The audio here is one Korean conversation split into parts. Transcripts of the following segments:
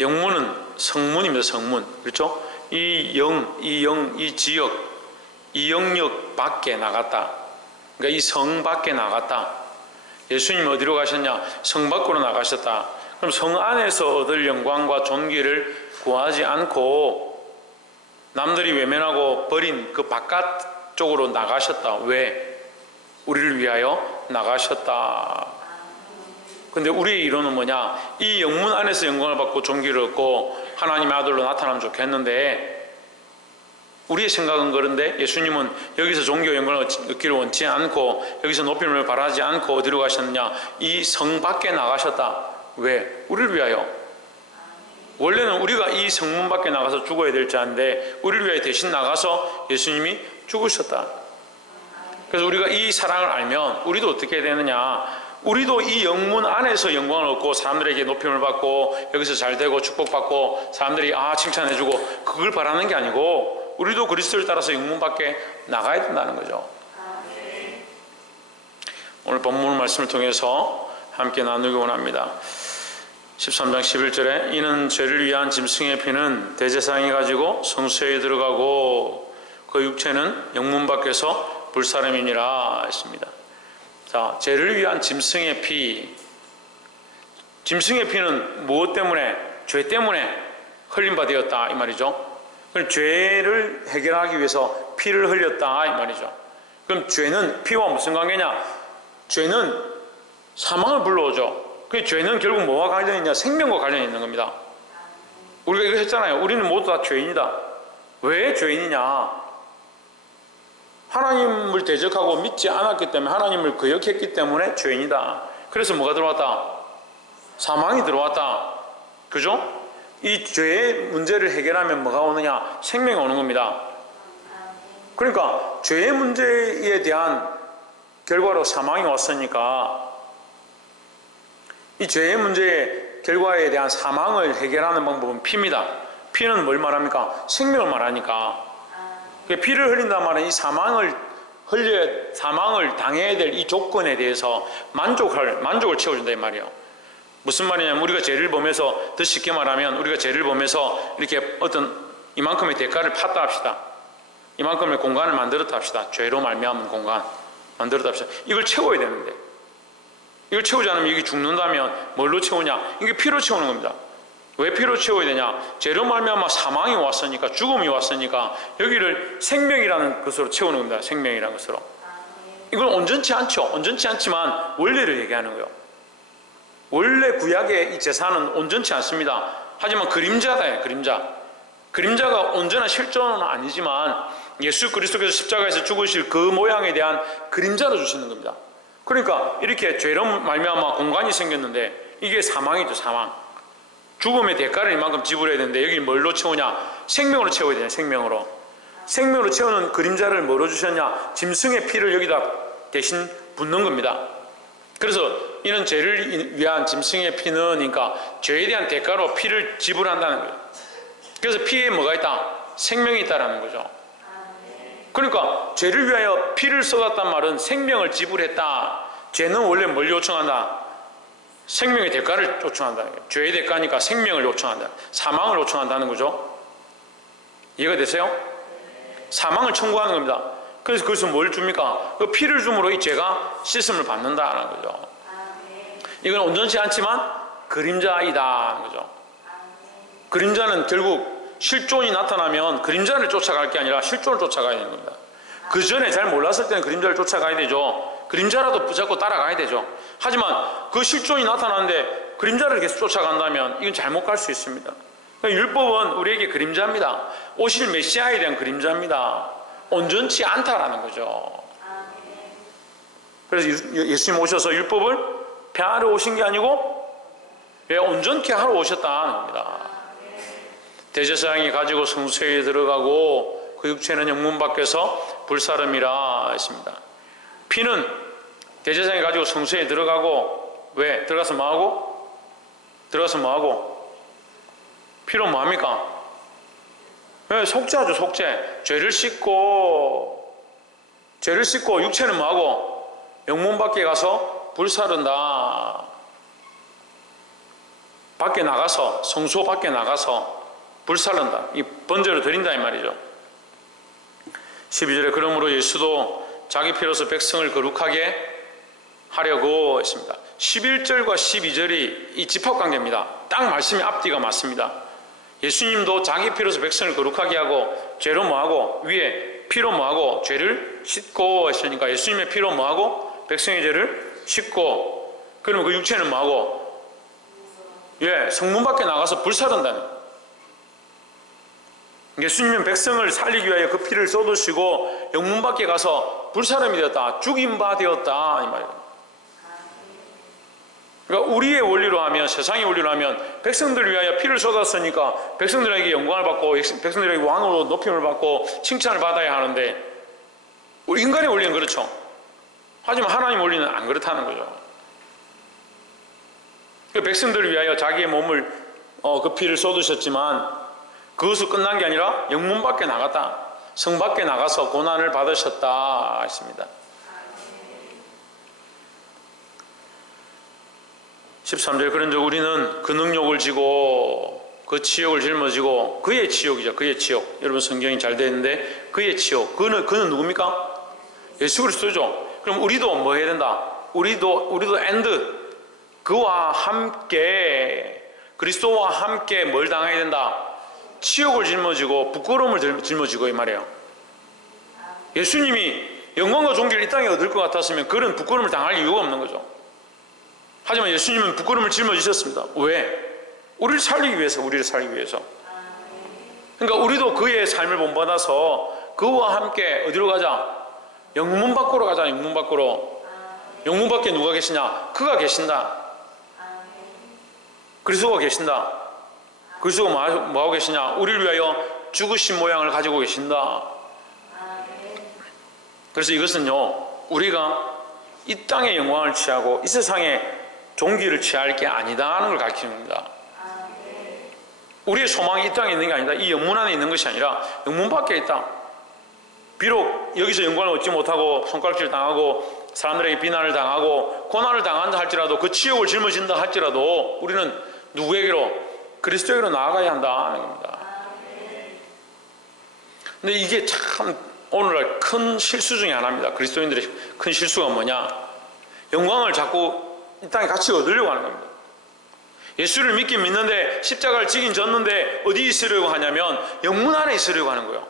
영문은 성문입니다. 성문. 그렇죠? 이 지역, 이 영역 밖에 나갔다. 그러니까 이 성 밖에 나갔다. 예수님 어디로 가셨냐? 성 밖으로 나가셨다. 그럼 성 안에서 얻을 영광과 존귀를 구하지 않고 남들이 외면하고 버린 그 바깥 쪽으로 나가셨다. 왜? 우리를 위하여 나가셨다. 근데 우리의 이론은 뭐냐? 이 영문 안에서 영광을 받고 존귀를 얻고 하나님의 아들로 나타나면 좋겠는데, 우리의 생각은 그런데 예수님은 여기서 존귀와 영광을 얻기를 원치 않고 여기서 높임을 바라지 않고 어디로 가셨느냐? 이 성 밖에 나가셨다. 왜? 우리를 위하여. 원래는 우리가 이 성문 밖에 나가서 죽어야 될 자인데 우리를 위하여 대신 나가서 예수님이 죽으셨다. 그래서 우리가 이 사랑을 알면 우리도 어떻게 되느냐? 우리도 이 영문 안에서 영광을 얻고 사람들에게 높임을 받고 여기서 잘 되고 축복받고 사람들이 칭찬해주고 그걸 바라는 게 아니고 우리도 그리스도를 따라서 영문 밖에 나가야 된다는 거죠. 오늘 본문 말씀을 통해서 함께 나누기 원합니다. 13장 11절에 이는 죄를 위한 짐승의 피는 대제사장이 가지고 성소에 들어가고 그 육체는 영문 밖에서 불사름이니라 했습니다. 자, 죄를 위한 짐승의 피. 짐승의 피는 무엇 때문에? 죄 때문에 흘린 바 되었다 이 말이죠. 그럼 죄를 해결하기 위해서 피를 흘렸다 이 말이죠. 그럼 죄는 피와 무슨 관계냐? 죄는 사망을 불러오죠. 그 죄는 결국 뭐와 관련이 있냐? 생명과 관련이 있는 겁니다. 우리가 이거 했잖아요. 우리는 모두 다 죄인이다. 왜 죄인이냐? 하나님을 대적하고 믿지 않았기 때문에, 하나님을 거역했기 때문에 죄인이다. 그래서 뭐가 들어왔다? 사망이 들어왔다. 그죠? 이 죄의 문제를 해결하면 뭐가 오느냐? 생명이 오는 겁니다. 그러니까 죄의 문제에 대한 결과로 사망이 왔으니까 이 죄의 문제의 결과에 대한 사망을 해결하는 방법은 피입니다. 피는 뭘 말합니까? 생명을 말하니까. 피를 흘린단 말은 이 사망을 당해야 될 이 조건에 대해서 만족을 채워준다 이 말이에요. 무슨 말이냐면 우리가 죄를 범해서, 더 쉽게 말하면 우리가 죄를 범해서 이렇게 어떤 이만큼의 대가를 팠다 합시다. 이만큼의 공간을 만들었다 합시다. 죄로 말미암은 공간 만들었다 합시다. 이걸 채워야 되는데 이걸 채우지 않으면 이게 죽는다면 뭘로 채우냐? 이게 피로 채우는 겁니다. 왜 피로 채워야 되냐? 죄로 말미암아 사망이 왔으니까, 죽음이 왔으니까 여기를 생명이라는 것으로 채우는 겁니다. 생명이라는 것으로. 이건 온전치 않죠. 온전치 않지만 원래를 얘기하는 거예요. 원래 구약의 이 제사는 온전치 않습니다. 하지만 그림자다. 그림자가 온전한 실존은 아니지만 예수 그리스도께서 십자가에서 죽으실 그 모양에 대한 그림자로 주시는 겁니다. 그러니까 이렇게 죄로 말미암아 공간이 생겼는데 이게 사망이죠. 사망. 죽음의 대가를 이만큼 지불해야 되는데 여기 뭘로 채우냐? 생명으로 채워야 되냐? 생명으로 채우는 그림자를 뭐로 주셨냐? 짐승의 피를 여기다 대신 붓는 겁니다. 그래서 이는 죄를 위한 짐승의 피는, 그러니까 죄에 대한 대가로 피를 지불한다는 거예요. 그래서 피에 뭐가 있다? 생명이 있다라는 거죠. 그러니까 죄를 위하여 피를 쏟았단 말은 생명을 지불했다. 죄는 원래 뭘 요청한다? 생명의 대가를 요청한다는 거예요. 죄의 대가니까 생명을 요청한다. 사망을 요청한다는 거죠. 이해가 되세요? 사망을 청구하는 겁니다. 그래서 그것은 뭘 줍니까? 그 피를 줌으로 이 죄가 씻음을 받는다는 거죠. 이건 온전치 않지만 그림자이다 하는 거죠. 그림자는 결국 실존이 나타나면 그림자를 쫓아갈 게 아니라 실존을 쫓아가야 되는 겁니다. 그 전에 잘 몰랐을 때는 그림자를 쫓아가야 되죠. 그림자라도 붙잡고 따라가야 되죠. 하지만 그 실존이 나타나는데 그림자를 계속 쫓아간다면 이건 잘못 갈 수 있습니다. 그러니까 율법은 우리에게 그림자입니다. 오실 메시아에 대한 그림자입니다. 온전치 않다라는 거죠. 그래서 예수님 오셔서 율법을 폐하러 오신 게 아니고 온전케 하러 오셨다는 겁니다. 대제사장이 가지고 성소에 들어가고 그 육체는 영문 밖에서 불사름이라 했습니다. 피는 대제사장이 가지고 성소에 들어가고, 왜? 들어가서 뭐하고? 피로 뭐합니까? 왜? 속죄하죠. 속죄. 죄를 씻고 육체는 뭐하고? 영문 밖에 가서 불사른다. 밖에 나가서, 성소 밖에 나가서 불살른다. 이 번제로 드린다 이 말이죠. 12절에 그러므로 예수도 자기 피로서 백성을 거룩하게 하려고 했습니다. 11절과 12절이 이 집합관계입니다. 딱 말씀이 앞뒤가 맞습니다. 예수님도 자기 피로서 백성을 거룩하게 하고 죄로 뭐하고 위에 피로 뭐하고 죄를 씻고 했으니까 예수님의 피로 뭐하고 백성의 죄를 씻고, 그러면 그 육체는 뭐하고 성문 밖에 나가서 불사른다는, 예수님은 백성을 살리기 위하여 그 피를 쏟으시고 영문 밖에 가서 불사름이 되었다, 죽임 바 되었다 이 말이에요. 그러니까 우리의 원리로 하면, 세상의 원리로 하면 백성들을 위하여 피를 쏟았으니까 백성들에게 영광을 받고 백성들에게 왕으로 높임을 받고 칭찬을 받아야 하는데, 우리 인간의 원리는 그렇죠. 하지만 하나님 원리는 안 그렇다는 거죠. 백성들을 위하여 자기의 몸을 그 피를 쏟으셨지만 그것으로 끝난 게 아니라 영문 밖에 나갔다, 성 밖에 나가서 고난을 받으셨다 했습니다. 13절 그런즉 우리는 그 능력을 지고 그 치욕을 짊어지고, 그의 치욕이죠. 그의 치욕. 여러분 성경이 잘 되어 있는데 그의 치욕. 그는 누굽니까? 예수 그리스도죠. 그럼 우리도 뭐 해야 된다? 우리도 엔드, 그와 함께, 그리스도와 함께 뭘 당해야 된다? 치욕을 짊어지고 부끄러움을 짊어지고 이 말이에요. 예수님이 영광과 존귀를 이 땅에 얻을 것 같았으면 그런 부끄러움을 당할 이유가 없는 거죠. 하지만 예수님은 부끄러움을 짊어지셨습니다. 왜? 우리를 살리기 위해서, 우리를 살리기 위해서. 그러니까 우리도 그의 삶을 본받아서 그와 함께 어디로 가자? 영문 밖으로 가자. 영문 밖으로. 영문 밖에 누가 계시냐? 그가 계신다. 그리스도가 계신다. 그리스도가 뭐하고 계시냐? 우리를 위하여 죽으신 모양을 가지고 계신다. 그래서 이것은요, 우리가 이 땅의 영광을 취하고 이 세상의 종기를 취할 게 아니다 하는 걸 가르치는 겁니다. 우리의 소망이 이 땅에 있는 게 아니다, 이 영문 안에 있는 것이 아니라 영문 밖에 있다. 비록 여기서 영광을 얻지 못하고 손가락질 당하고 사람들에게 비난을 당하고 고난을 당한다 할지라도, 그 치욕을 짊어진다 할지라도 우리는 누구에게로? 그리스도에게로 나아가야 한다 하는 겁니다. 근데 이게 참 오늘날 큰 실수 중에 하나입니다. 그리스도인들의 큰 실수가 뭐냐? 영광을 자꾸 이 땅에 같이 얻으려고 하는 겁니다. 예수를 믿긴 믿는데 십자가를 지긴 졌는데 어디 있으려고 하냐면 영문 안에 있으려고 하는 거예요.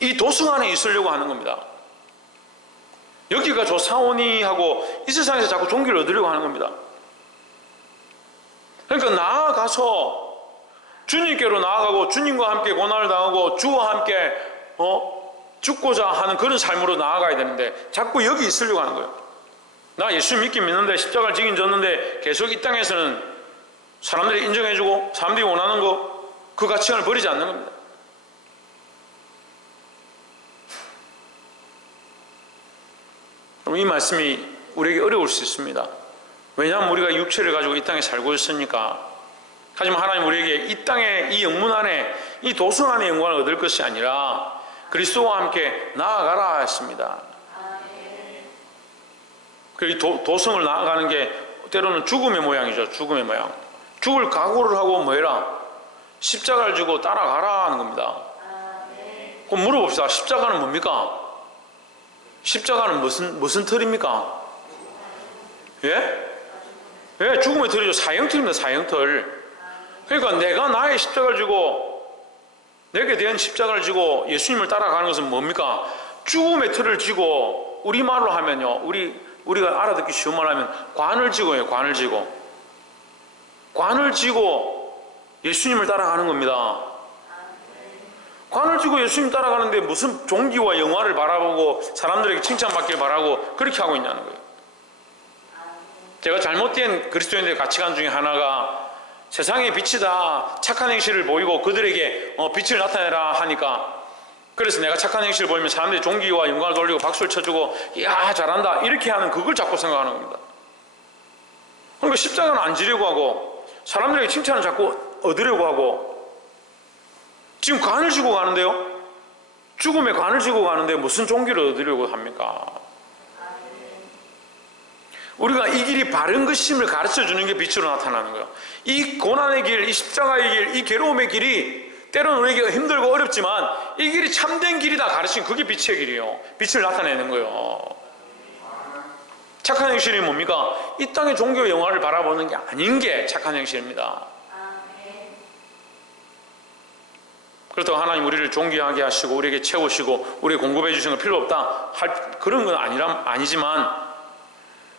이 도성 안에 있으려고 하는 겁니다. 여기가 좋사오니 하고 이 세상에서 자꾸 종기를 얻으려고 하는 겁니다. 그러니까 나아가서 주님께로 나아가고 주님과 함께 고난을 당하고 주와 함께 죽고자 하는 그런 삶으로 나아가야 되는데 자꾸 여기 있으려고 하는 거예요. 나 예수 믿긴 믿는데 십자가를 지긴 졌는데 계속 이 땅에서는 사람들이 인정해주고 사람들이 원하는 그 가치관을 버리지 않는 겁니다. 그럼 이 말씀이 우리에게 어려울 수 있습니다. 왜냐하면 우리가 육체를 가지고 이 땅에 살고 있으니까. 하지만 하나님 우리에게 이 땅에, 이 영문 안에, 이 도성 안에 영광을 얻을 것이 아니라 그리스도와 함께 나아가라 했습니다. 그 도성을 나아가는 게 때로는 죽음의 모양이죠. 죽음의 모양. 죽을 각오를 하고 뭐해라? 십자가를 지고 따라가라 하는 겁니다. 그럼 물어봅시다. 십자가는 뭡니까? 십자가는 무슨 틀입니까? 예? 예, 죽음의 틀이죠. 사형틀입니다. 사형틀. 그러니까 내가 나의 십자가를 지고, 내게 대한 십자가를 지고 예수님을 따라가는 것은 뭡니까? 죽음의 틀을 지고, 우리말로 하면요, 우리가 알아듣기 쉬운 말로 하면 관을 지고요. 관을 지고 예수님을 따라가는 겁니다. 관을 지고 예수님 따라가는데 무슨 종기와 영화를 바라보고 사람들에게 칭찬받길 바라고 그렇게 하고 있냐는 거예요. 제가 잘못된 그리스도인들의 가치관 중에 하나가 세상의 빛이다, 착한 행실을 보이고 그들에게 빛을 나타내라 하니까, 그래서 내가 착한 행실을 보이면 사람들이 존귀와 영광을 돌리고 박수를 쳐주고 이야 잘한다 이렇게 하는, 그걸 자꾸 생각하는 겁니다. 그러니까 십자가는 안 지려고 하고 사람들에게 칭찬을 자꾸 얻으려고 하고, 지금 관을 지고 가는데요, 죽음의 관을 지고 가는데 무슨 존귀를 얻으려고 합니까? 우리가 이 길이 바른 것임을 가르쳐주는 게 빛으로 나타나는 거예요. 이 고난의 길, 이 십자가의 길, 이 괴로움의 길이 때로는 우리에게 힘들고 어렵지만 이 길이 참된 길이다 가르치는 그게 빛의 길이에요. 빛을 나타내는 거예요. 착한 행실이 뭡니까? 이 땅의 종교 영화를 바라보는 게 아닌 게 착한 행실입니다. 그렇다고 하나님 우리를 존귀하게 하시고 우리에게 채우시고 우리에게 공급해 주시는 건 필요 없다 그런 건 아니지만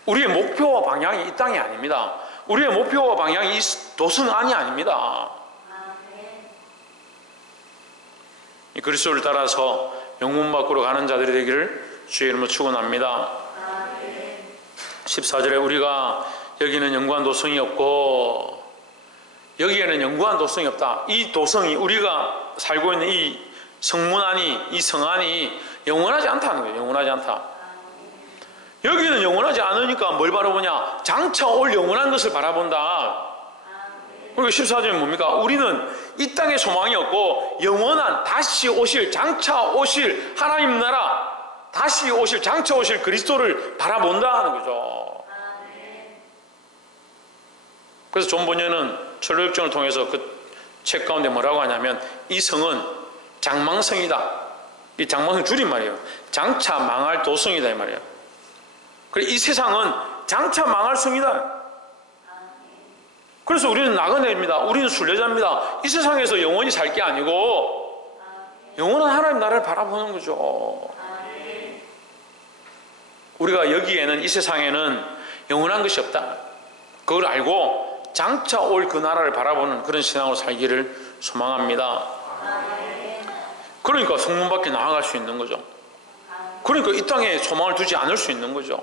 우리의 목표와 방향이 이 땅이 아닙니다. 우리의 목표와 방향이 이 도성안이 아닙니다. 이 그리스도를 따라서 영문 밖으로 가는 자들이 되기를 주의 이름으로 축원합니다. 14절에 우리가 여기는 영구한 도성이 없고 여기에는 영구한 도성이 없다. 이 도성이 우리가 살고 있는 이 성문안이 이 성안이 영원하지 않다는 거예요. 영원하지 않다. 여기는 영원하지 않으니까 뭘 바라보냐? 장차 올 영원한 것을 바라본다. 그리고 14절은 뭡니까? 우리는 이 땅에 소망이 없고 영원한 다시 오실 장차 오실 하나님 나라 다시 오실 장차 오실 그리스도를 바라본다 하는 거죠. 그래서 존 번연은 철로역정을 통해서 그 책 가운데 뭐라고 하냐면 이 성은 장망성이다. 이 장망성 줄임말이에요. 장차 망할 도성이다 이 말이에요. 그래서 이 세상은 장차 망할 성이다. 그래서 우리는 나그네입니다. 우리는 순례자입니다. 이 세상에서 영원히 살 게 아니고 영원한 하나님 나라를 바라보는 거죠. 우리가 여기에는 이 세상에는 영원한 것이 없다. 그걸 알고 장차 올 그 나라를 바라보는 그런 신앙으로 살기를 소망합니다. 그러니까 성문 밖에 나아갈 수 있는 거죠. 그러니까 이 땅에 소망을 두지 않을 수 있는 거죠.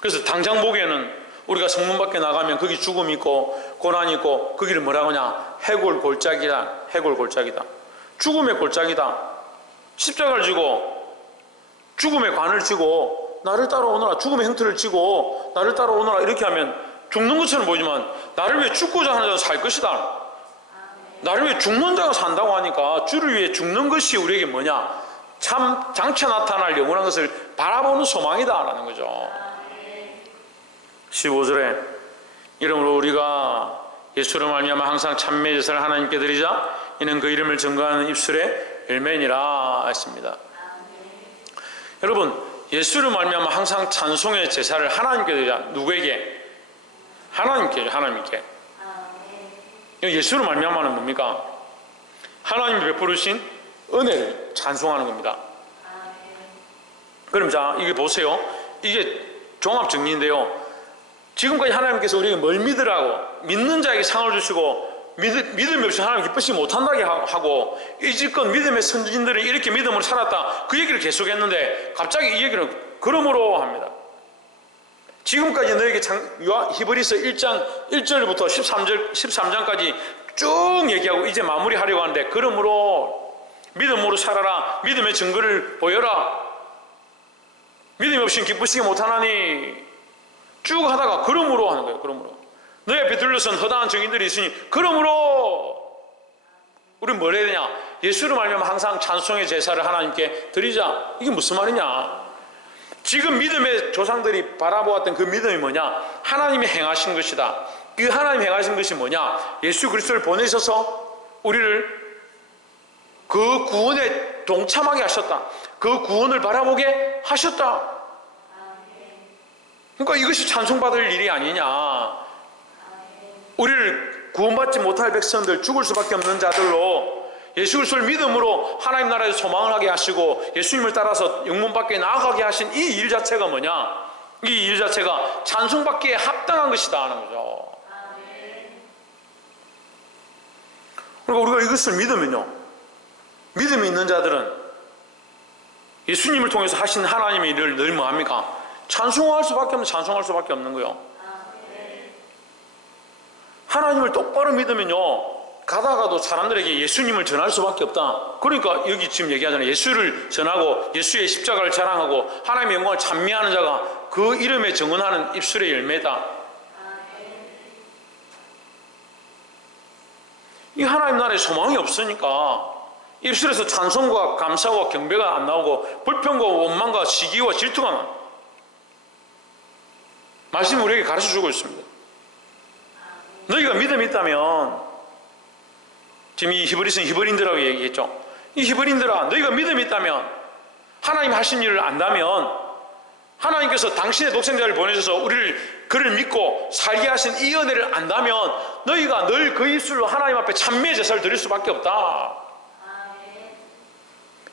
그래서 당장 보기에는 우리가 성문 밖에 나가면 거기 죽음이 있고 고난이 있고 거기를 뭐라고 하냐? 해골골짜기다. 해골골짜기다. 죽음의 골짜기다. 십자가를 지고 죽음의 관을 지고 나를 따라오너라. 죽음의 형태를 지고 나를 따라오너라. 이렇게 하면 죽는 것처럼 보이지만 나를 위해 죽고자 하는 자는 살 것이다. 나를 위해 죽는 자가 산다고 하니까 주를 위해 죽는 것이 우리에게 뭐냐? 참 장차 나타날 영원한 것을 바라보는 소망이다 라는 거죠. 15절에 이러므로 우리가 예수를 말미암아 항상 참매 제사를 하나님께 드리자 이는 그 이름을 증거하는 입술의 열매니라 했습니다. 여러분 예수를 말미암아 항상 찬송의 제사를 하나님께 드리자. 누구에게? 하나님께죠. 하나님께. 예수를 말미암아는 뭡니까? 하나님이 베푸르신 은혜를 찬송하는 겁니다. 그럼 자 이게 보세요. 이게 종합 정리인데요. 지금까지 하나님께서 우리에게 뭘 믿으라고 믿는 자에게 상을 주시고 믿음이 없이 하나님 기쁘시 못한다게 하고 이집껏 믿음의 선진들이 이렇게 믿음으로 살았다 그 얘기를 계속했는데 갑자기 이 얘기를 그러므로 합니다. 지금까지 너에게 히브리서 1장 1절부터 13장까지 쭉 얘기하고 이제 마무리하려고 하는데 그러므로 믿음으로 살아라. 믿음의 증거를 보여라. 믿음이 없이는 기쁘시게 못하나니 쭉 하다가 그러므로 하는 거예요. 그러므로 너희 앞에 들러선 허다한 증인들이 있으니 그러므로 우리는 뭘 해야 되냐? 예수를 말미암아 항상 찬송의 제사를 하나님께 드리자. 이게 무슨 말이냐? 지금 믿음의 조상들이 바라보았던 그 믿음이 뭐냐? 하나님이 행하신 것이다. 그 하나님이 행하신 것이 뭐냐? 예수 그리스도를 보내셔서 우리를 그 구원에 동참하게 하셨다. 그 구원을 바라보게 하셨다. 그러니까 이것이 찬송받을 일이 아니냐? 우리를 구원받지 못할 백성들, 죽을 수밖에 없는 자들로 예수 그리스도를 믿음으로 하나님 나라에 소망을 하게 하시고 예수님을 따라서 영문 밖에 나아가게 하신 이 일 자체가 뭐냐? 이 일 자체가 찬송받기에 합당한 것이다 하는 거죠. 그러니까 우리가 이것을 믿으면요, 믿음이 있는 자들은 예수님을 통해서 하신 하나님의 일을 늘 뭐합니까? 찬송할 수밖에 없는 거예요. 하나님을 똑바로 믿으면요, 가다가도 사람들에게 예수님을 전할 수밖에 없다. 그러니까 여기 지금 얘기하잖아요. 예수를 전하고 예수의 십자가를 자랑하고 하나님의 영광을 찬미하는 자가 그 이름에 증언하는 입술의 열매다. 이 하나님 나라에 소망이 없으니까 입술에서 찬송과 감사와 경배가 안 나오고 불평과 원망과 시기와 질투가 나. 말씀이 우리에게 가르쳐주고 있습니다. 너희가 믿음이 있다면, 지금 이 히브리서는 히브리인들하고 얘기했죠. 이 히브리인들아, 너희가 믿음이 있다면, 하나님 하신 일을 안다면, 하나님께서 당신의 독생자를 보내셔서 우리를 그를 믿고 살게 하신 이 은혜를 안다면 너희가 늘 그 입술로 하나님 앞에 찬미의 제사를 드릴 수밖에 없다.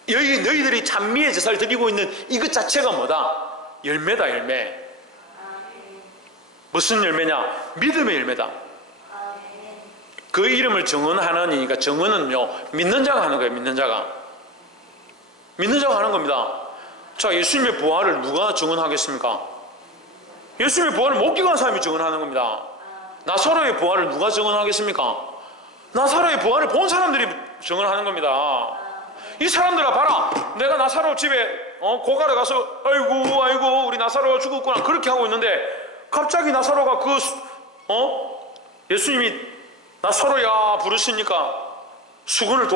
너희들이 찬미의 제사를 드리고 있는 이것 자체가 뭐다? 열매다, 열매. 무슨 열매냐? 믿음의 열매다. 그 이름을 정언하느니까, 정언은요, 믿는 자가 하는 거예요. 믿는 자가 하는 겁니다. 자, 예수님의 부활을 누가 증언하겠습니까? 예수님의 부활을 못 기고한 사람이 증언하는 겁니다. 나사로의 부활을 누가 증언하겠습니까? 나사로의 부활을 본 사람들이 증언하는 겁니다. 이 사람들아, 봐라, 내가 나사로 집에 고가를 가서 아이고 우리 나사로가 죽었구나 그렇게 하고 있는데, 갑자기 나사로가 예수님이 나사로야 부르시니까 수건을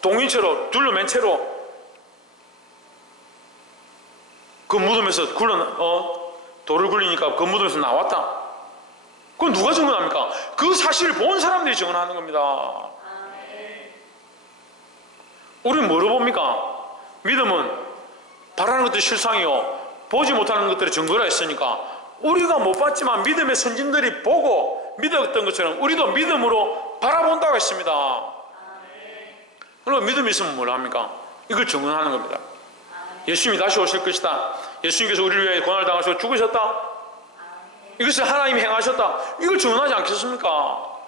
동인채로 둘러맨 채로 그 무덤에서 돌을 굴리니까 그 무덤에서 나왔다. 그건 누가 증언합니까? 그 사실을 본 사람들이 증언하는 겁니다. 우리는 뭐로 봅니까? 믿음은 바라는 것들이 실상이요, 보지 못하는 것들이 증거라 했으니까, 우리가 못 봤지만 믿음의 선진들이 보고 믿었던 것처럼 우리도 믿음으로 바라본다고 했습니다. 그럼 믿음이 있으면 뭘 합니까? 이걸 증언하는 겁니다. 예수님이 다시 오실 것이다. 예수님께서 우리를 위해 고난을 당하시고 죽으셨다. 이것을 하나님이 행하셨다. 이걸 증언하지 않겠습니까?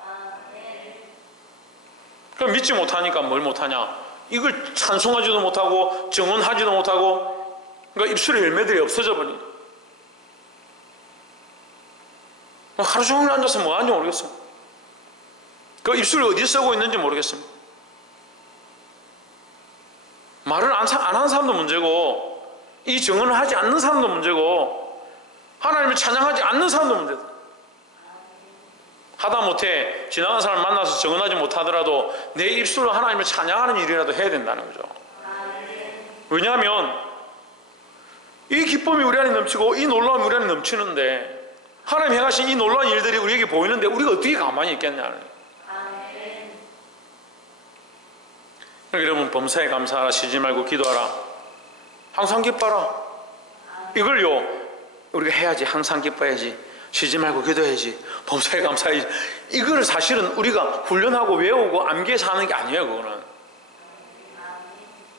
그럼 믿지 못하니까 뭘 못하냐? 이걸 찬송하지도 못하고 증언하지도 못하고, 그러니까 입술의 열매들이 없어져 버린. 하루 종일 앉아서 뭐 하는지 모르겠어요. 그 입술을 어디에 쓰고 있는지 모르겠습니다. 말을 안 하는 사람도 문제고, 이 증언을 하지 않는 사람도 문제고, 하나님을 찬양하지 않는 사람도 문제다. 하다못해 지나가는 사람을 만나서 증언하지 못하더라도 내 입술로 하나님을 찬양하는 일이라도 해야 된다는 거죠. 왜냐하면 이 기쁨이 우리 안에 넘치고 이 놀라움이 우리 안에 넘치는데, 하나님 행하신 이 놀라운 일들이 우리에게 보이는데 우리가 어떻게 가만히 있겠냐는. 여러분, 범사에 감사하라, 쉬지 말고 기도하라, 항상 기뻐하라. 이걸요 우리가 해야지. 항상 기뻐해야지, 쉬지 말고 기도해야지, 범사에 감사해야지. 이거를 사실은 우리가 훈련하고 외우고 암기해서 하는 게 아니에요. 그거는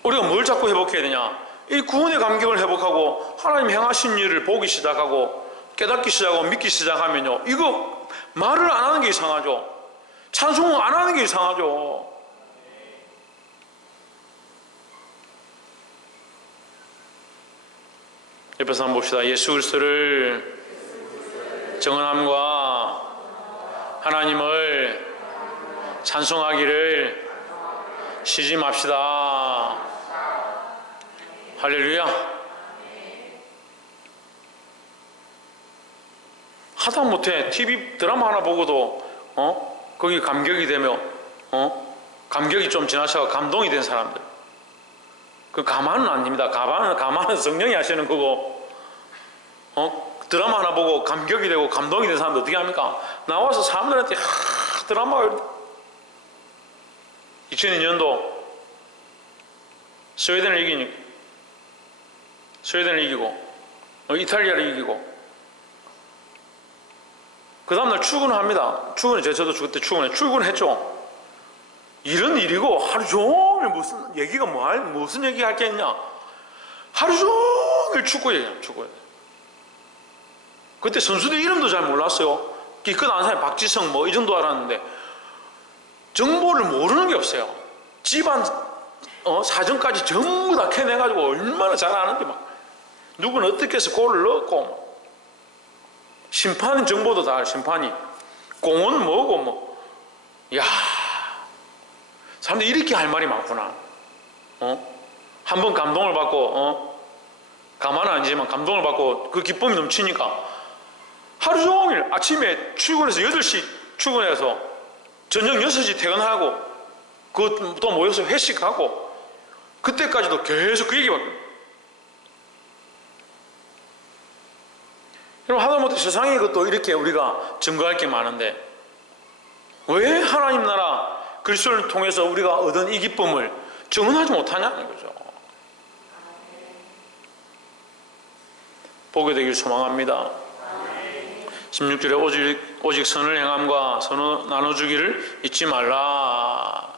우리가 뭘 자꾸 회복해야 되냐? 이 구원의 감격을 회복하고 하나님 행하신 일을 보기 시작하고 깨닫기 시작하고 믿기 시작하면요, 이거 말을 안 하는 게 이상하죠. 찬송을 안 하는 게 이상하죠. 옆에서 한번 봅시다. 예수 그리스도를 정언함과 하나님을 찬송하기를 쉬지 맙시다. 할렐루야. 하다못해 TV 드라마 하나 보고도 거기 감격이 되며 감격이 좀 지나쳐서 감동이 된 사람들, 그 가만은 아닙니다. 가만은 성령이 하시는 거고, 드라마 하나 보고 감격이 되고 감동이 된 사람들 어떻게 합니까? 나와서 사람들한테 드라마. 2002년도 스웨덴을 이기고 이탈리아를 이기고, 그 다음날 출근을 합니다. 저도 그때 출근했죠. 이런 일이고 하루 종일 무슨 얘기가 무슨 얘기 할 게 있냐? 하루 종일 축구 얘기해요. 축구. 그때 선수들 이름도 잘 몰랐어요. 기껏 아는 사람이 박지성 이 정도 알았는데 정보를 모르는 게 없어요. 집안 사정까지 전부 다 캐내가지고 얼마나 잘 아는데, 막 누구는 어떻게 해서 골을 넣었고, 심판 정보도 다, 심판이 공은 뭐고 야, 사람들이 이렇게 할 말이 많구나. 한번 감동을 받고 가만은 아니지만 감동을 받고 그 기쁨이 넘치니까 하루 종일 아침에 출근해서 8시 출근해서 저녁 6시 퇴근하고 그 또 모여서 회식하고, 그때까지도 계속 그 얘기밖에. 그럼 하다못해 세상에 이것도 이렇게 우리가 증거할 게 많은데 왜 하나님 나라 그리스도를 통해서 우리가 얻은 이 기쁨을 증언하지 못하냐는 거죠. 보게 되길 소망합니다. 16절에 오직 선을 행함과 서로 나눠주기를 잊지 말라.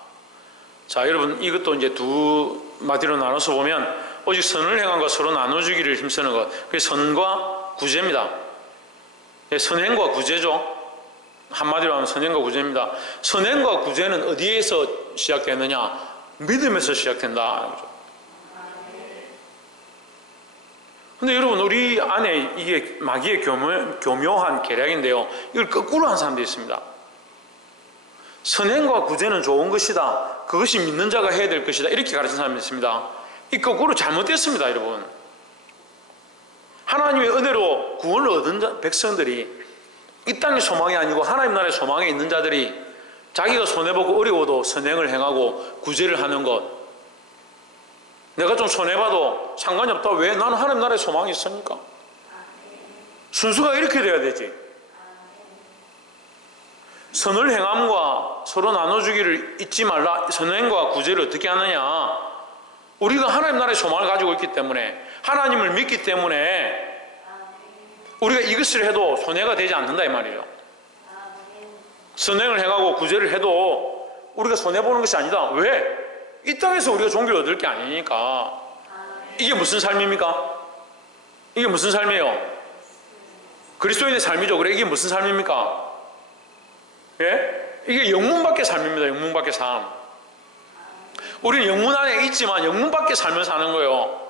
자, 여러분 이것도 이제 두 마디로 나눠서 보면 오직 선을 행함과 서로 나눠주기를 힘쓰는 것, 그게 선과 구제입니다. 선행과 구제죠. 한마디로 하면 선행과 구제입니다. 선행과 구제는 어디에서 시작되느냐? 믿음에서 시작된다. 근데 여러분 우리 안에 이게 마귀의 교묘한 계략인데요, 이걸 거꾸로 한 사람도 있습니다. 선행과 구제는 좋은 것이다, 그것이 믿는 자가 해야 될 것이다, 이렇게 가르치는 사람이 있습니다. 이 거꾸로 잘못됐습니다. 여러분, 하나님의 은혜로 구원을 얻은 백성들이, 이 땅의 소망이 아니고 하나님 나라의 소망에 있는 자들이 자기가 손해보고 어려워도 선행을 행하고 구제를 하는 것, 내가 좀 손해봐도 상관이 없다. 왜? 나는 하나님 나라에 소망이 있으니까. 순수가 이렇게 돼야 되지. 선을 행함과 서로 나눠주기를 잊지 말라. 선행과 구제를 어떻게 하느냐? 우리가 하나님 나라의 소망을 가지고 있기 때문에, 하나님을 믿기 때문에 우리가 이것을 해도 손해가 되지 않는다 이 말이에요. 선행을 행하고 구제를 해도 우리가 손해보는 것이 아니다. 왜? 이 땅에서 우리가 종교를 얻을 게 아니니까. 이게 무슨 삶입니까? 이게 무슨 삶이에요? 그리스도인의 삶이죠. 그래, 이게 무슨 삶입니까? 예? 이게 영문 밖의 삶입니다. 영문 밖의 삶. 우리는 영문 안에 있지만 영문 밖에 살면서 사는 거예요.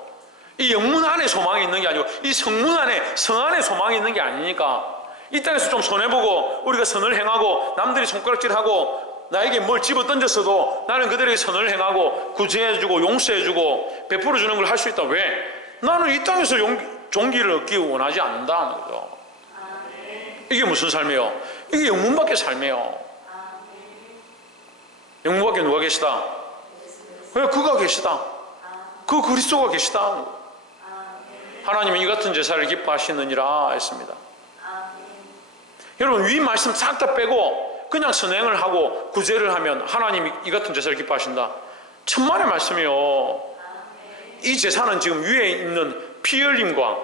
이 영문 안에 소망이 있는 게 아니고 이 성문 안에, 성 안에 소망이 있는 게 아니니까. 이 땅에서 좀 손해보고 우리가 선을 행하고 남들이 손가락질하고 나에게 뭘 집어 던졌어도 나는 그들에게 선을 행하고 구제해주고 용서해주고 베풀어주는 걸 할 수 있다. 왜? 나는 이 땅에서 종기를 얻기 원하지 않는다는 거죠. 이게 무슨 삶이에요? 이게 영문 밖의 삶이에요. 영문 밖에 누가 계시다? 왜? 그가 계시다. 그 그리스도가 계시다. 하나님은 이 같은 제사를 기뻐하시느니라 했습니다. 여러분, 위 말씀 싹 다 빼고 그냥 선행을 하고 구제를 하면 하나님이 이 같은 제사를 기뻐하신다. 천만의 말씀이요. 이 제사는 지금 위에 있는 피 흘림과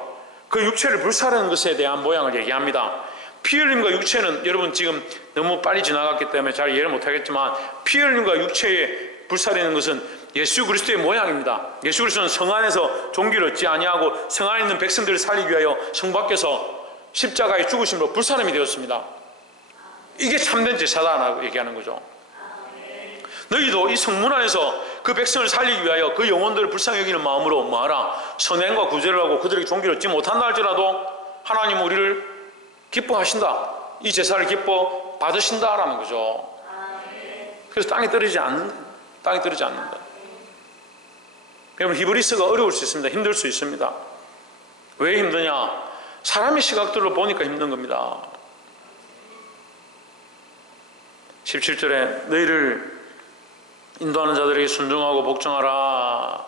그 육체를 불사르는 것에 대한 모양을 얘기합니다. 피 흘림과 육체는 여러분 지금 너무 빨리 지나갔기 때문에 잘 이해를 못하겠지만, 피 흘림과 육체에 불사르는 것은 예수 그리스도의 모양입니다. 예수 그리스도는 성 안에서 종기를 얻지 아니하고 성 안에 있는 백성들을 살리기 위하여 성 밖에서 십자가의 죽으심으로 불사름이 되었습니다. 이게 참된 제사다라고 얘기하는 거죠. 너희도 이 성문 안에서 그 백성을 살리기 위하여 그 영혼들을 불쌍히 여기는 마음으로 뭐하라? 선행과 구제를 하고 그들에게 종기를 얻지 못한다 할지라도 하나님은 우리를 기뻐하신다. 이 제사를 기뻐 받으신다라는 거죠. 그래서 땅에 떨어지지 않는다. 여러분, 히브리서가 어려울 수 있습니다. 힘들 수 있습니다. 왜 힘드냐? 사람의 시각들로 보니까 힘든 겁니다. 17절에 너희를 인도하는 자들에게 순종하고 복종하라.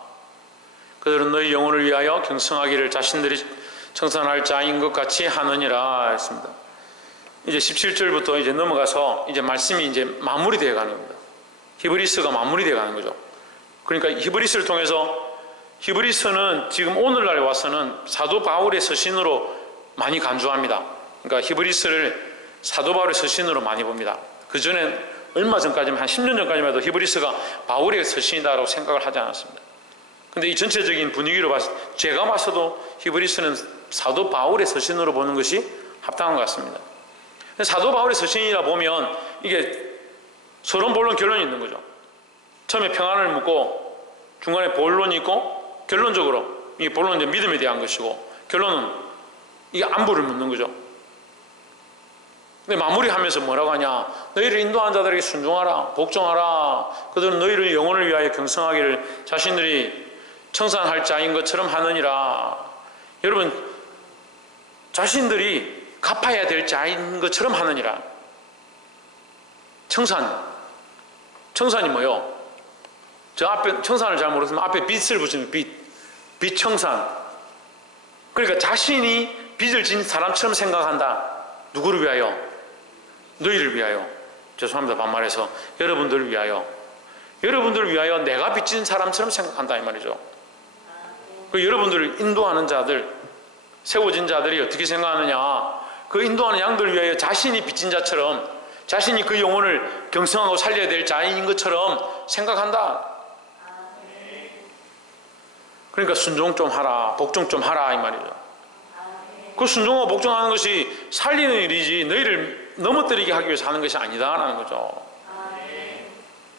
그들은 너희 영혼을 위하여 경성하기를 자신들이 청산할 자인 것 같이 하느니라 했습니다. 이제 17절부터 이제 넘어가서 이제 말씀이 이제 마무리되어 가는 겁니다. 히브리서가 마무리되어 가는 거죠. 그러니까 히브리서를 통해서, 히브리서는 지금 오늘날에 와서는 사도 바울의 서신으로 많이 간주합니다. 그러니까 히브리서를 사도 바울의 서신으로 많이 봅니다. 그 전에 얼마 전까지만, 한 10년 전까지만 해도 히브리서가 바울의 서신이다라고 생각을 하지 않았습니다. 근데 이 전체적인 분위기로 봐서, 제가 봐서도 히브리서는 사도 바울의 서신으로 보는 것이 합당한 것 같습니다. 사도 바울의 서신이라 보면 이게 서론, 본론, 결론이 있는 거죠. 처음에 평안을 묻고 중간에 본론이 있고 결론적으로 이 본론은 이제 믿음에 대한 것이고 결론은 이게 안부를 묻는 거죠. 근데 마무리하면서 뭐라고 하냐? 너희를 인도한 자들에게 순종하라, 복종하라. 그들은 너희를 영혼을 위하여 경성하기를 자신들이 청산할 자인 것처럼 하느니라. 여러분, 자신들이 갚아야 될 자인 것처럼 하느니라. 청산이 뭐요? 저 앞에 청산을 잘 모르겠으면 앞에 빚을 붙이면 빚 청산. 그러니까 자신이 빚을 진 사람처럼 생각한다. 누구를 위하여? 너희를 위하여. 죄송합니다, 반말해서. 여러분들을 위하여. 여러분들을 위하여 내가 빚진 사람처럼 생각한다 이 말이죠. 그 여러분들을 인도하는 자들, 세워진 자들이 어떻게 생각하느냐, 그 인도하는 양들을 위하여 자신이 빚진 자처럼, 자신이 그 영혼을 경성하고 살려야 될 자인인 것처럼 생각한다. 그러니까 순종 좀 하라, 복종 좀 하라 이 말이죠. 그 순종하고 복종하는 것이 살리는 일이지 너희를 넘어뜨리게 하기 위해서 하는 것이 아니다라는 거죠.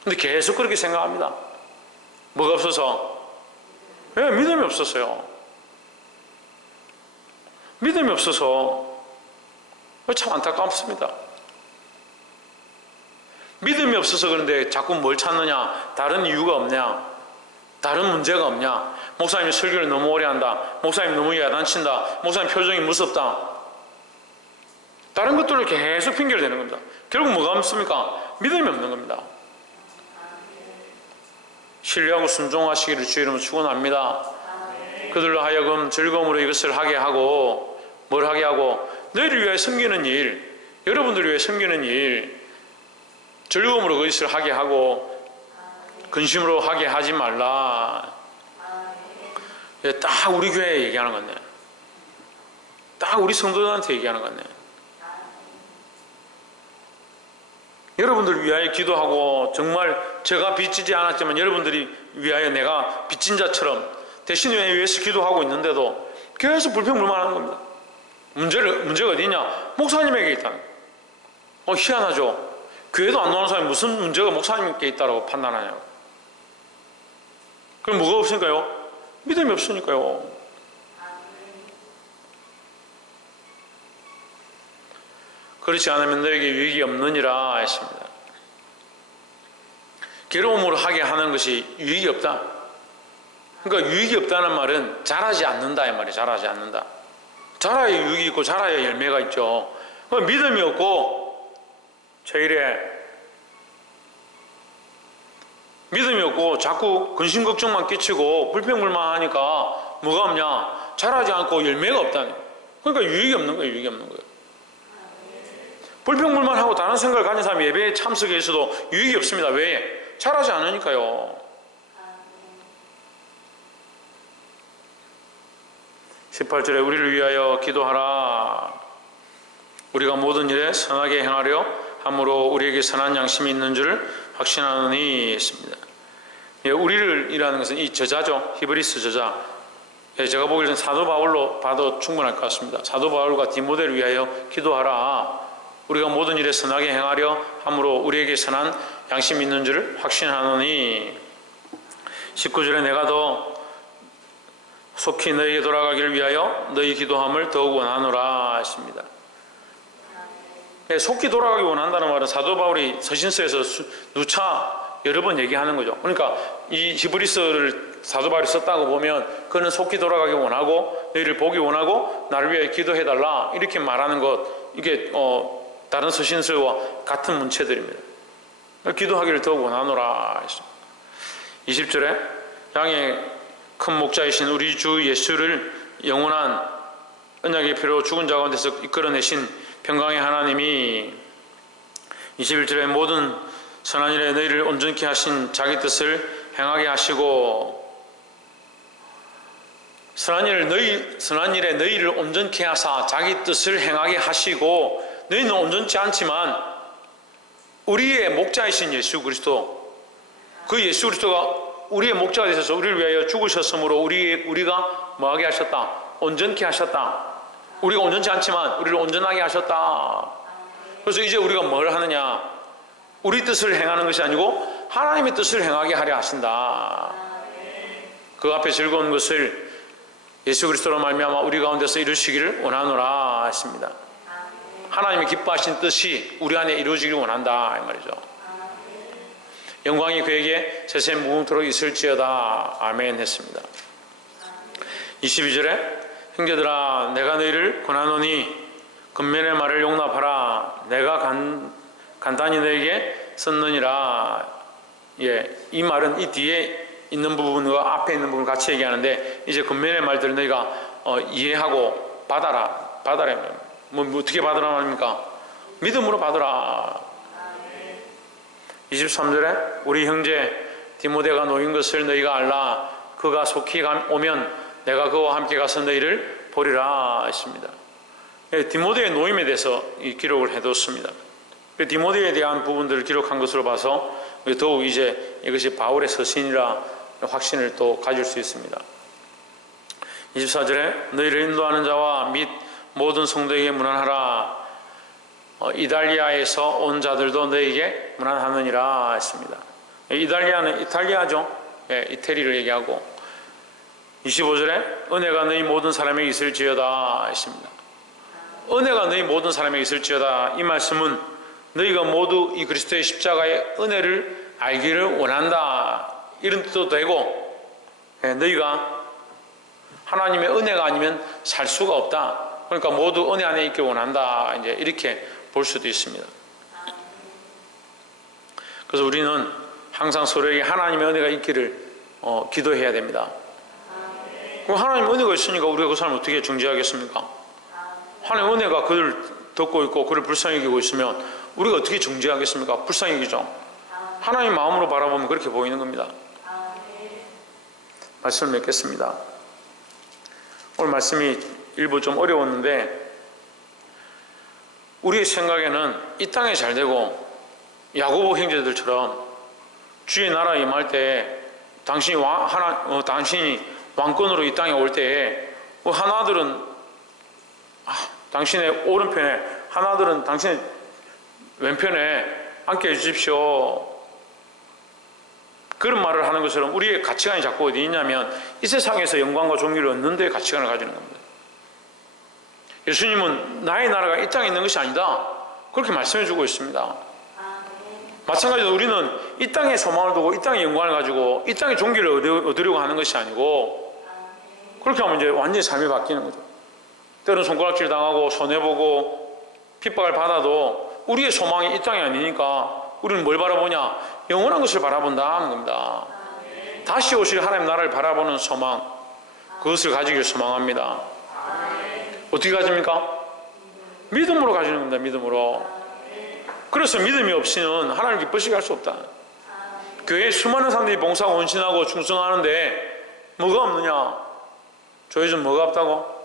근데 계속 그렇게 생각합니다. 뭐가 없어서? 왜? 믿음이 없었어요. 믿음이 없어서 참 안타깝습니다. 믿음이 없어서 그런데 자꾸 뭘 찾느냐? 다른 이유가 없냐? 다른 문제가 없냐? 목사님이 설교를 너무 오래 한다. 목사님 너무 야단친다. 목사님 표정이 무섭다. 다른 것들을 계속 핑계를 대는 겁니다. 결국 뭐가 없습니까? 믿음이 없는 겁니다. 신뢰하고 순종하시기를 주의 이름으로 축원합니다. 그들로 하여금 즐거움으로 이것을 하게 하고, 뭘 하게 하고? 너희를 위해 섬기는 일, 여러분들을 위해 섬기는 일, 즐거움으로 그것을 하게 하고 근심으로 하게 하지 말라. 딱 우리 교회에 얘기하는 건데, 딱 우리 성도들한테 얘기하는 건데, 여러분들을 위하여 기도하고, 정말 제가 빚지지 않았지만 여러분들이 위하여 내가 빚진 자처럼 대신에 위해서 기도하고 있는데도 계속 불평불만하는 겁니다. 문제가 어디냐? 목사님에게 있다는 거예요. 희한하죠. 교회도 안 나오는 사람이 무슨 문제가 목사님께 있다고 판단하냐고. 그럼 뭐가 없으니까요? 믿음이 없으니까요. 그렇지 않으면 너에게 유익이 없느니라 했습니다. 괴로움으로 하게 하는 것이 유익이 없다. 그러니까 유익이 없다는 말은 잘하지 않는다 이 말이에요. 잘하지 않는다. 잘해야 유익이 있고 잘해야 열매가 있죠. 믿음이 없고 제일에 믿음이 없고 자꾸 근심 걱정만 끼치고 불평불만하니까 뭐가 없냐? 잘하지 않고 열매가 없다니. 그러니까 유익이 없는 거예요. 유익이 없는 거예요. 불평불만하고 다른 생각을 가진 사람이 예배에 참석해 있어도 유익이 없습니다. 왜? 잘하지 않으니까요. 18절에 우리를 위하여 기도하라. 우리가 모든 일에 선하게 행하려 함으로 우리에게 선한 양심이 있는 줄 확신하노니 했습니다. 예, 우리를 이라는 것은 이 저자죠. 히브리서 저자. 예, 제가 보기에는 사도 바울로 봐도 충분할 것 같습니다. 사도 바울과 디모데를 위하여 기도하라. 우리가 모든 일에 선하게 행하려 함으로 우리에게 선한 양심이 있는 줄 확신하노니. 19절에 내가 더 속히 너희에게 돌아가기를 위하여 너희 기도함을 더욱 원하노라 했습니다. 예, 속히 돌아가기 원한다는 말은 사도 바울이 서신서에서 누차 여러 번 얘기하는 거죠. 그러니까 이 히브리서를 사도 바울이 썼다고 보면 그는 속히 돌아가기 원하고 너희를 보기 원하고 나를 위해 기도해달라 이렇게 말하는 것, 이게 다른 서신서와 같은 문체들입니다. 기도하기를 더욱 원하노라 했습니다. 20절에 양의 큰 목자이신 우리 주 예수를 영원한 언약의 피로 죽은 자 가운데서 이끌어내신 평강의 하나님이 21절에 모든 선한 일에 너희를 온전케 하신 자기 뜻을 행하게 하시고, 선한 일에 너희를 온전케 하사 자기 뜻을 행하게 하시고, 너희는 온전치 않지만 우리의 목자이신 예수 그리스도, 그 예수 그리스도가 우리의 목자가 되셔서 우리를 위하여 죽으셨으므로 우리가 뭐하게 하셨다? 온전케 하셨다. 우리가 온전치 않지만 우리를 온전하게 하셨다. 그래서 이제 우리가 뭘 하느냐? 우리 뜻을 행하는 것이 아니고 하나님의 뜻을 행하게 하려 하신다. 그 앞에 즐거운 것을 예수 그리스도로 말미암아 우리 가운데서 이루시기를 원하노라 했습니다. 하나님이 기뻐하신 뜻이 우리 안에 이루어지기를 원한다 이 말이죠. 영광이 그에게 세세 무궁토록 있을지어다. 아멘 했습니다. 22절에 형제들아 내가 너희를 권하노니 근면의 말을 용납하라. 내가 간단히 너희에게 썼느니라. 예, 이 말은 이 뒤에 있는 부분과 앞에 있는 부분을 같이 얘기하는데, 이제 근면의 말들을 너희가 이해하고 받아라. 받아라. 뭐 어떻게 받으라 말입니까? 믿음으로 받으라. 23절에 우리 형제 디모데가 놓인 것을 너희가 알라. 그가 속히 오면 내가 그와 함께 가서 너희를 보리라 했습니다. 디모데의 노임에 대해서 이 기록을 해뒀습니다. 디모데에 대한 부분들을 기록한 것으로 봐서 더욱 이제 이것이 바울의 서신이라 확신을 또 가질 수 있습니다. 24절에 너희를 인도하는 자와 및 모든 성도에게 문안하라. 이달리아에서 온 자들도 너희에게 문안하느니라 했습니다. 이달리아는 이탈리아죠. 이태리를 얘기하고 25절에 은혜가 너희 모든 사람에게 있을지어다 했습니다. 은혜가 너희 모든 사람에게 있을지어다. 이 말씀은 너희가 모두 이 그리스도의 십자가의 은혜를 알기를 원한다 이런 뜻도 되고, 너희가 하나님의 은혜가 아니면 살 수가 없다. 그러니까 모두 은혜 안에 있길 원한다. 이제 이렇게 볼 수도 있습니다. 그래서 우리는 항상 서로에게 하나님의 은혜가 있기를 기도해야 됩니다. 그럼 하나님 은혜가 있으니까 우리가 그 사람을 어떻게 정죄하겠습니까? 하나님 은혜가 그를 덮고 있고 그를 불쌍히 여기고 있으면 우리가 어떻게 정죄하겠습니까? 불쌍히 여기죠. 하나님 마음으로 바라보면 그렇게 보이는 겁니다. 말씀을 맺겠습니다. 오늘 말씀이 일부 좀 어려웠는데, 우리의 생각에는 이 땅에 잘 되고 야고보 형제들처럼 주의 나라 임할 때 당신이 왕권으로 이 땅에 올 때에 하나들은 당신의 오른편에, 하나들은 당신의 왼편에 앉게 해주십시오. 그런 말을 하는 것처럼 우리의 가치관이 자꾸 어디 있냐면 이 세상에서 영광과 존귀를 얻는 데 가치관을 가지는 겁니다. 예수님은 나의 나라가 이 땅에 있는 것이 아니다, 그렇게 말씀해 주고 있습니다. 마찬가지로 우리는 이 땅에 소망을 두고 이 땅의 영광을 가지고 이 땅의 존귀를 얻으려고 하는 것이 아니고, 그렇게 하면 이제 완전히 삶이 바뀌는 거죠. 때로는 손가락질 당하고 손해보고 핍박을 받아도 우리의 소망이 이 땅이 아니니까 우리는 뭘 바라보냐? 영원한 것을 바라본다 하는 겁니다. 다시 오실 하나님 나라를 바라보는 소망, 그것을 가지길 소망합니다. 어떻게 가집니까? 믿음으로 가지는 겁니다. 믿음으로. 그래서 믿음이 없이는 하나님 기쁘시게 할 수 없다. 교회에 수많은 사람들이 봉사하고 헌신하고 충성하는데 뭐가 없느냐? 저희 좀 뭐가 없다고?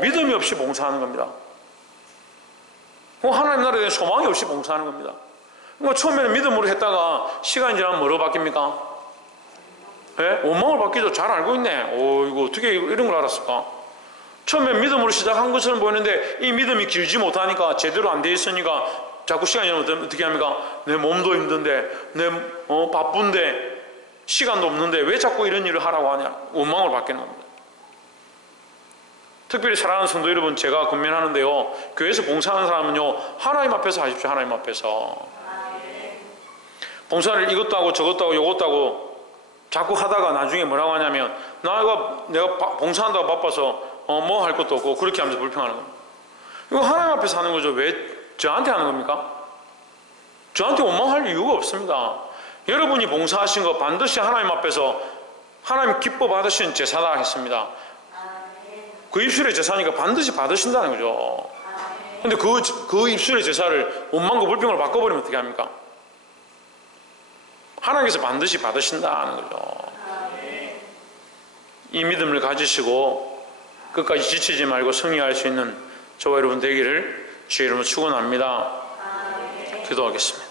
믿음이 없이 봉사하는 겁니다. 하나님 나라에 대한 소망이 없이 봉사하는 겁니다. 처음에는 믿음으로 했다가 시간이 지나면 뭐로 바뀝니까? 원망을 바뀌죠. 잘 알고 있네. 이거 어떻게 이런 걸 알았을까? 처음에 믿음으로 시작한 것처럼 보이는데 이 믿음이 길지 못하니까, 제대로 안 돼 있으니까 자꾸 시간이 지나면 어떻게 합니까? 내 몸도 힘든데, 내 바쁜데, 시간도 없는데 왜 자꾸 이런 일을 하라고 하냐? 원망을 바뀌는 겁니다. 특별히 사랑하는 성도 여러분, 제가 권면하는데요, 교회에서 봉사하는 사람은요, 하나님 앞에서 하십시오. 하나님 앞에서. 봉사를 이것도 하고 저것도 하고 요것도 하고 자꾸 하다가 나중에 뭐라고 하냐면, 내가 봉사한다고 바빠서 뭐 할 것도 없고 그렇게 하면서 불평하는 겁니다. 이거 하나님 앞에서 하는 거죠. 왜 저한테 하는 겁니까? 저한테 원망할 이유가 없습니다. 여러분이 봉사하신 거 반드시 하나님 앞에서 하나님 기뻐 받으신 제사다 했습니다. 그 입술의 제사니까 반드시 받으신다는 거죠. 근데 그 입술의 제사를 원망과 불평으로 바꿔버리면 어떻게 합니까? 하나님께서 반드시 받으신다는 거죠. 이 믿음을 가지시고 끝까지 지치지 말고 승리할 수 있는 저와 여러분 되기를 주의 이름으로 축원합니다. 기도하겠습니다.